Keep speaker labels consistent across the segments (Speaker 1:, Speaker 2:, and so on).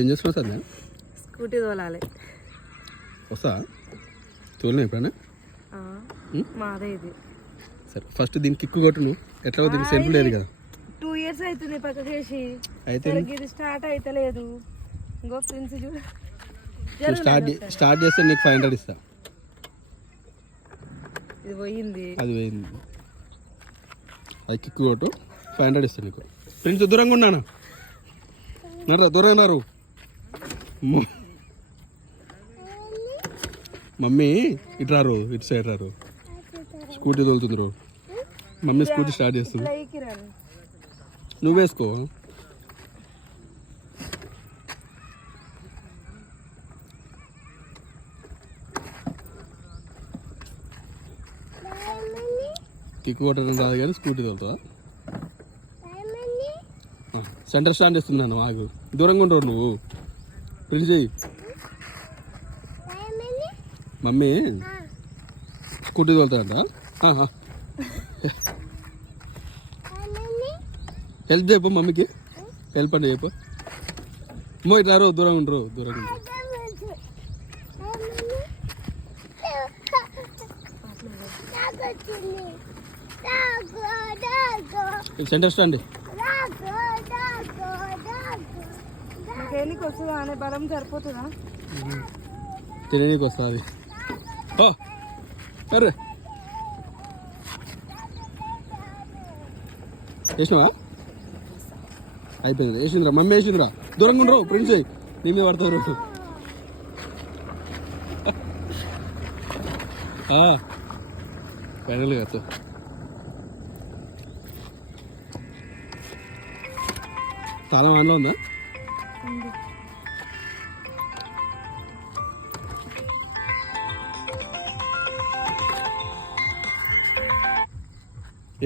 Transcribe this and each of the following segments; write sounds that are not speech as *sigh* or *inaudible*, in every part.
Speaker 1: ఏం చేస్తున్నావు sir
Speaker 2: scooty తోలాలి.
Speaker 1: వస్తా. తోలినా ఎప్పుడన్నా?
Speaker 2: మాదే ఇది.
Speaker 1: సరే ఫస్ట్ దీనికి కిక్కు కొట్టు నువ్వు ఎట్లా దీనికి సెల్ఫ్ లేదు కదా.
Speaker 2: టూ ఇయర్స్ అవుతుంది పక్కకి వేసి.
Speaker 1: అయితే
Speaker 2: ఇది స్టార్ట్ అయితలేదు. ఇంకో ప్రిన్స్ చూడు.
Speaker 1: స్టార్ట్ స్టార్ట్ చేస్తే నీకు ఫైవ్ హండ్రెడ్ ఇస్తా.
Speaker 2: ఇది పోయింది.
Speaker 1: అది పోయింది. అది కిక్కు కొట్టు. ఫైవ్ హండ్రెడ్ ఇస్తాను నీకు. ఫ్రెండ్స్ దూరంగా ఉన్నాను దూరం రారు. అమ్మో. మమ్మీ ఇటు రారు ఇటు సైడ్ రారు. స్కూటీ తోలుతుంది రో. మమ్మీ స్కూటీ స్టార్ట్ చేస్తుంది. నువ్వు వేసుకో. కిక్ కొట్టడం కాదు కానీ స్కూటీ తోలుతా. సెంటర్ స్టాండ్ ఇస్తున్నాను ఆగు. దూరంగా ఉండవు నువ్వు. ప్రింట్ చేయి. మమ్మీ? స్కూటీ తోలుతాడంట ఆహా. హెల్ప్ చెప్పు మమ్మీకి. హెల్ప్ అండి చెప్పు. అమ్మో ఇట్లా రారు దూరంగా ఉండరు దూరంగా ఉండరు సెంటర్ స్టాండ్.
Speaker 2: నాకేనికి వస్తుందా అనే బలం సరిపోతుందా?
Speaker 1: తిననీకి వస్తుంది ఓ అరే వేసినావా? అయిపోయింది. వేసిందిరా మమ్మీ వేసిందిరా దూరంగా ఉండరు ప్రింట్స్ నీ మీద పడతారు. ఫైనల్గా కాదు తాళం ఆన్లో ఉందా?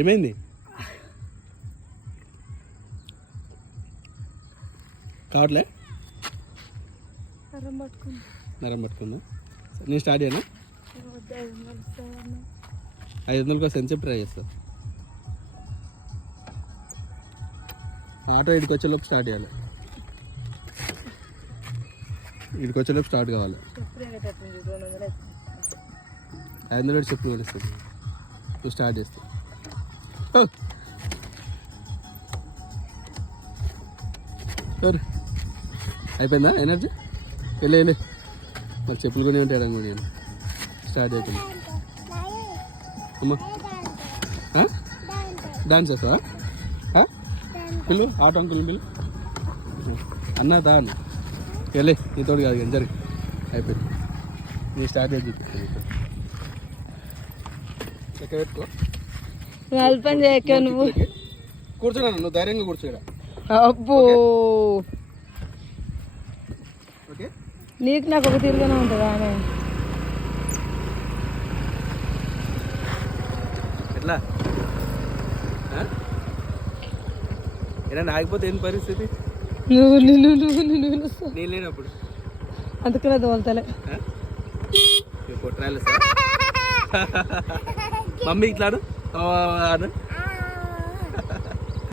Speaker 1: ఏమైంది? కావట్లే?
Speaker 2: నరం పట్టుకుంది.
Speaker 1: నరం పట్టుకుందా? నేను స్టార్ట్ చేయనా?
Speaker 2: ఐదు వందలు
Speaker 1: కోసం ఎంత ట్రై చేస్తా. ఆటో ఇడికి వచ్చేలోపు స్టార్ట్ చేయాలి. ఇక్కడికి వచ్చేలోపు స్టార్ట్ కావాలి. ఐదు వందలు చెప్పు తెలుస్తుంది నువ్వు స్టార్ట్ చేస్తా సరే. అయిపోయిందా ఎనర్జీ? వెళ్ళి వెళ్ళి. మరి చెప్పులు కొని ఉంటాయి రంగు నేను స్టార్ట్ అయిపోయింది అమ్మా. డాన్స్ చేస్తావా పిల్లు ఆటో అంకుల్ పిల్లు. అన్న దాను వెళ్ళి నీతోటి కాదు కానీ జరిగి అయిపోయింది నీ స్టార్ట్ చేసి. ఎక్కడ పెట్టుకో.
Speaker 2: హెల్ప్ అని చేయక నువ్వు.
Speaker 1: కూర్చోనా నువ్వు ధైర్యంగా కూర్చోడా
Speaker 2: అబ్బో.
Speaker 1: ఓకే?
Speaker 2: నీకు నాకు ఒక తిరుగునే ఉంటుందా
Speaker 1: ఎట్లా? ఏదైనా ఆగిపోతే ఏం పరిస్థితి?
Speaker 2: నువ్వు నువ్వు నువ్వు నువ్వు నువ్వు
Speaker 1: నేను లేనప్పుడు
Speaker 2: అందుకనే అది
Speaker 1: ఆ? ఇక సార్? *laughs* మమ్మీ ఇట్లాడు. ఆ, అను